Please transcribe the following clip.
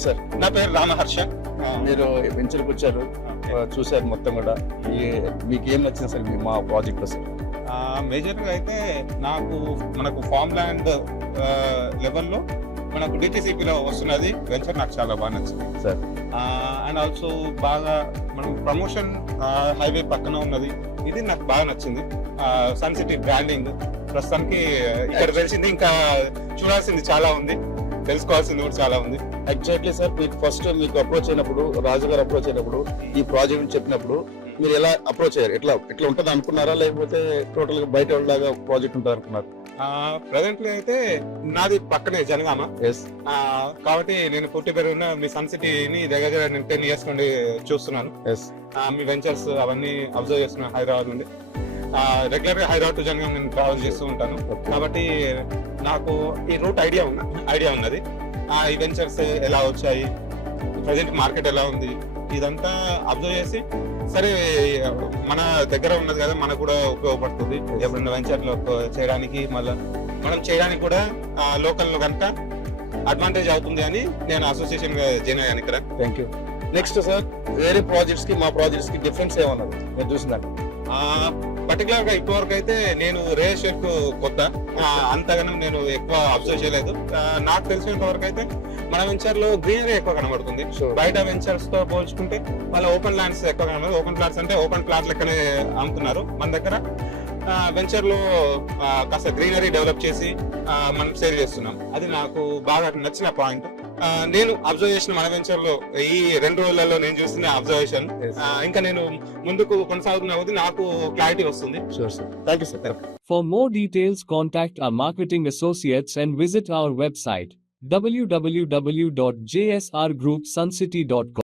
పేరు సార్? నా పేరు రామహర్ష. మీరు వెంచర్కి వచ్చారు, చూసారు మొత్తం కూడా. మీకు ఏం నచ్చింది సార్ మా ప్రాజెక్ట్ లో సార్? మేజర్గా అయితే మనకు ఫార్మ్ ల్యాండ్ లెవెల్లో మనకు డిటిసిపిలో వస్తున్నది వెంచర్ నాకు చాలా బాగా నచ్చింది సార్. అండ్ ఆల్సో బాగా మనం ప్రమోషన్ హైవే పక్కన ఉన్నది, ఇది నాకు బాగా నచ్చింది. సన్ సిటీ బ్రాండింగ్ ప్రస్తుతానికి ఇక్కడ తెలిసింది, ఇంకా చూడాల్సింది చాలా ఉంది, తెలుసుకోవాల్సింది కూడా చాలా ఉంది. Exactly sir. మీకు ఫస్ట్ మీకు అప్రోచ్ అయినప్పుడు, రాజు గారు అప్రోచ్ అయినప్పుడు, ఈ ప్రాజెక్ట్ చెప్పినప్పుడు మీరు ఎలా అప్రోచ్ అయ్యారు? ఎట్లా ఉంటుంది అనుకున్నారా, లేకపోతే టోటల్ గా బయట లాగా ప్రాజెక్ట్ ఉంటుంది అనుకున్నారు? ప్రెసెంట్లీ అయితే నాది పక్కనే జనగామ, కాబట్టి నేను పుట్టి పెరుగున్న మీ సన్ సిటీని దగ్గర నేను 10 years నుండి చూస్తున్నాను. మీ వెంచర్స్ అవన్నీ అబ్జర్వ్ చేస్తున్నాను హైదరాబాద్ నుండి. రెగ్యులర్ గా హైదరాబాద్ టు జనగామ నేను ట్రావెల్ చేస్తూ ఉంటాను, కాబట్టి నాకు ఈ రూట్ ఐడియా ఉన్నది. ఈ వెంచర్స్ ఎలా వచ్చాయి, ప్రజెంట్ మార్కెట్ ఎలా ఉంది, ఇదంతా అబ్జర్వ్ చేసి సరే మన దగ్గర ఉన్నది కదా, మనకు కూడా ఉపయోగపడుతుంది ఎప్పుడైనా వెంచర్లో చేయడానికి, మళ్ళీ మనం చేయడానికి కూడా లోకల్ లో కనుక అడ్వాంటేజ్ అవుతుంది అని నేను అసోసియేషన్ జాయిన్ అయ్యాను ఇక్కడ. Thank you. నెక్స్ట్ సార్, వేరే ప్రాజెక్ట్స్ కి మా ప్రాజెక్ట్స్ కి డిఫరెన్స్ ఏమన్నారు మీరు చూసినారు? పర్టికులర్ గా ఇప్పటివరకు అయితే నేను రేషియోక్ కొత్త అంతగానో నేను ఎక్కువ అబ్జర్వ్ చేయలేదు. నాకు తెలిసినంత వరకు అయితే మన వెంచర్ లో గ్రీనరీ ఎక్కువ కనబడుతుంది. బయట వెంచర్స్ తో పోల్చుకుంటే మళ్ళీ ఓపెన్ ల్యాండ్స్ ఎక్కువ కనబడుతుంది. ఓపెన్ ప్లాట్స్ అంటే ఓపెన్ ప్లాట్ లెక్కనే అమ్ముతున్నారు. మన దగ్గర వెంచర్ లో కాస్త గ్రీనరీ డెవలప్ చేసి మనం సేల్ చేస్తున్నాం. అది నాకు బాగా నచ్చిన పాయింట్. నేను అబ్జర్వ్ చేసిన మన వెంచర్ లో ఈ 2 రోజులలో నేను చూసిన అబ్జర్వేషన్, ఇంకా నేను ముందుకు కొనసాగుతున్న కొద్దీ నాకు క్లారిటీ వస్తుంది. Thank you sir. For more details, contact our marketing associates and visit our website www.jsrgroupsuncity.com.